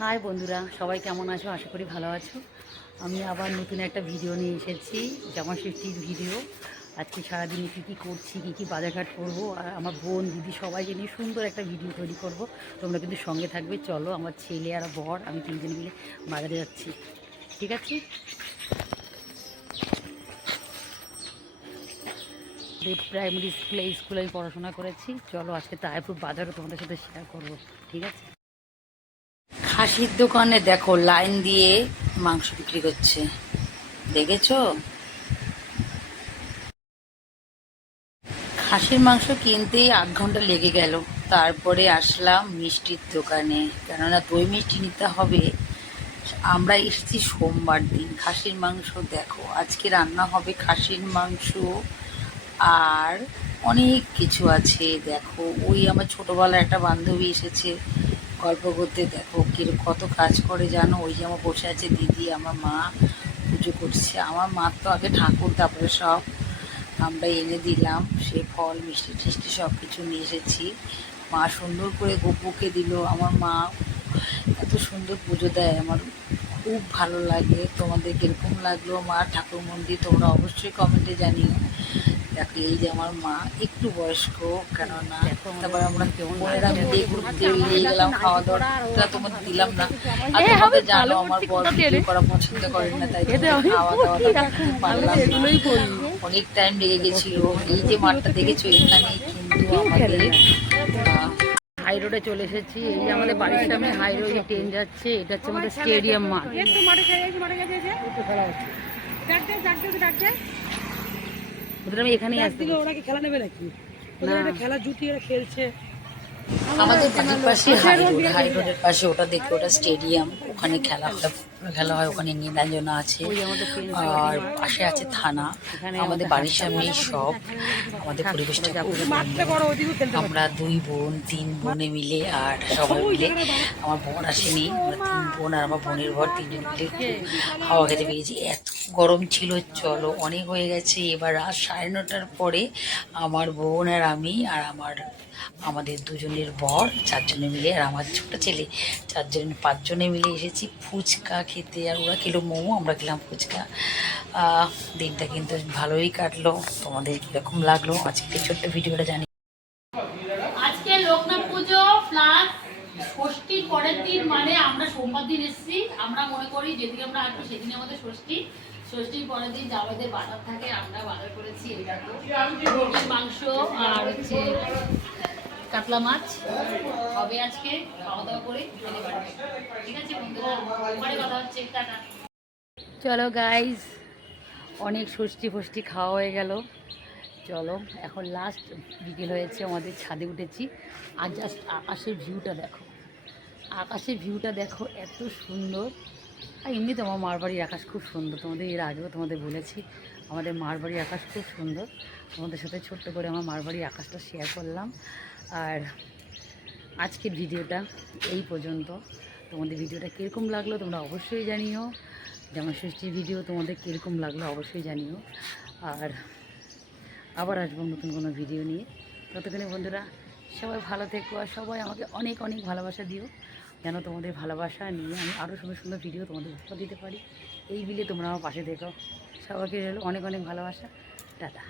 High বন্ধুরা, সবাই কেমন আছো? আশা করি ভালো আছো। আমি আবার নতুন একটা ভিডিও নিয়ে এসেছি, জামা ষষ্ঠীর ভিডিও আজকে সারাদিনে কী কী করছি, কী কী বাজারঘাট করব, আর আমার বোন, দিদি সবাইকে নিয়ে সুন্দর একটা ভিডিও তৈরি করব। তোমরা কিন্তু সঙ্গে থাকবে, চলো আমার ছেলে আর বর, আমি তিনজন মিলে বাজারে যাচ্ছি। ঠিক আছে? প্রাইমারি স্কুলে স্কুলে আমি পড়াশোনা করেছি। চলো আজকে তাইপুর বাজারও তোমাদের সাথে শেয়ার করব। ঠিক আছে? খাসির দোকানে দেখো, লাইন দিয়ে মাংস বিক্রি করছে। দেখেছ? খাসির মাংস কিনতেই আধ ঘণ্টা লেগে গেল। তারপরে আসলাম মিষ্টির দোকানে। কেননা দই মিষ্টি নিতে হবে, আমরা এসেছি সোমবার দিন। খাসির মাংস দেখো, আজকে রান্না হবে খাসির মাংস আর অনেক কিছু আছে। দেখো, ওই আমার ছোটোবেলার একটা বান্ধবী এসেছে গল্প করতে, দেখো কীরকম কত কাজ করে জানো? ওই যে আমার বসে আছে দিদি, আমার মা পুজো করছে। আমার মা তো আগে ঠাকুর, তারপরে সব। আমরা এনে দিলাম, সে ফল, মিষ্টি টিষ্টি সব কিছু নিয়ে এসেছি। মা সুন্দর করে গোপুকে দিল, আমার মা এত সুন্দর পুজো দেয়। আমার খুব ভালো লাগে, তোমাদের কীরকম লাগল? মা ঠাকুর মন্দির তোমরা অবশ্যই কমেন্টে জানিও। দেখো এই যে আমার মা একটু বয়স্ক কেননা তারপর আমরা বোনেরা মিলে ঘুরতে বেরিয়ে গেলাম খাওয়া দাওয়াটা তোমাদের দিলাম না। আর তোমাদের জানো আমার বর ভিডিও করা পছন্দ করেন না তাই খাওয়া করতে পারলাম অনেক টাইম লেগে গেছিল। এই যে মাঠটা দেখেছ এখানেই কিন্তু আমাদের হাই রোডে চলে এসেছি এই যে আমাদের বাড়ির সামনে হাই রোডে ট্রেন যাচ্ছে এটা হচ্ছে আমাদের স্টেডিয়াম মাঠ। ওদের আমি এখানেই আসতে ওরা কি খেলা নেবে নাকি? ওদের একটা খেলা জুটি ওরা খেলছে। আমাদের বাড়ির পাশে। পাশে ওটা দেখে ওটা স্টেডিয়াম ওখানে খেলা খেলা হয় ওখানে নীলাঞ্জনা আছে। আর পাশে আছে থানা। আমাদের বাড়ির সামনেই সব। আমাদের পরিবেশটা খেলতে আমরা দুই বোন তিন বোনে মিলে আর সবাই মিলে আমার বোন আসেনি। আমরা তিন বোন আর আমার বোনের ঘর তিনজন মিলে হাওয়া খেতে পেয়েছি এত গরম ছিল, চলো, অনেক হয়ে গেছে। এবার রাত সাড়ে নটার পরে আমার বোন আর আমি আর আমার, আমাদের দুজনের বর, চারজনে মিলে আর আমার ছোট ছেলে, চারজন, পাঁচজনে মিলে এসেছি ফুচকা খেতে। আর ওরা খেলো মোমো, আমরা খেলাম ফুচকা। দিনটা কিন্তু ভালোই কাটলো। তোমাদের কীরকম লাগল আজকে ছোট্ট ভিডিওটা জানি। আজকে পুজো প্লাস ষষ্ঠীর পরের দিন মানে আমরা সোমবার দিন এসেছি। আমরা মনে করি যেদিকে আমরা আসব সেদিন আমাদের ষষ্ঠী। ষষ্ঠীর পরের দিন বাজার থাকে, আমরা বাজার করেছি মাংস আর হচ্ছে কাতলা মাছ। হবে আজকে খাওয়া দাওয়া করে ঠিক আছে পরে কথা হচ্ছে চলো গাইজ অনেক ষষ্ঠী ফষ্টি খাওয়া হয়ে গেল। চলো, এখন লাস্ট বিকেল হয়েছে, আমাদের ছাদে উঠেছি। আর জাস্ট আকাশের ভিউটা দেখো। আকাশের ভিউটা দেখো, এত সুন্দর। আর এমনিতে আমার মার বাড়ির আকাশ খুব সুন্দর। তোমাদের এর আগেও তোমাদের বলেছি, আমাদের মার বাড়ির আকাশ খুব সুন্দর। তোমাদের সাথে ছোট্ট করে আমার মার বাড়ির আকাশটা শেয়ার করলাম। আর আজকের ভিডিওটা এই পর্যন্ত। তোমাদের ভিডিওটা কীরকম লাগল তোমরা অবশ্যই জানিও। যেমন ষষ্ঠীর ভিডিও তোমাদের কীরকম লাগল অবশ্যই জানিও। আর আবার আসব নতুন কোনো ভিডিও নিয়ে। ততক্ষণে বন্ধুরা, সবাই ভালো থেকো আর সবাই আমাকে অনেক অনেক ভালোবাসা দিও। যেন তোমাদের ভালোবাসা নিয়ে আমি আরও সুন্দর সুন্দর ভিডিও তোমাদের উপহার দিতে পারি। এই বিলে তোমরা আমার পাশে দেখো সবাইকে অনেক অনেক ভালোবাসা। টাটা।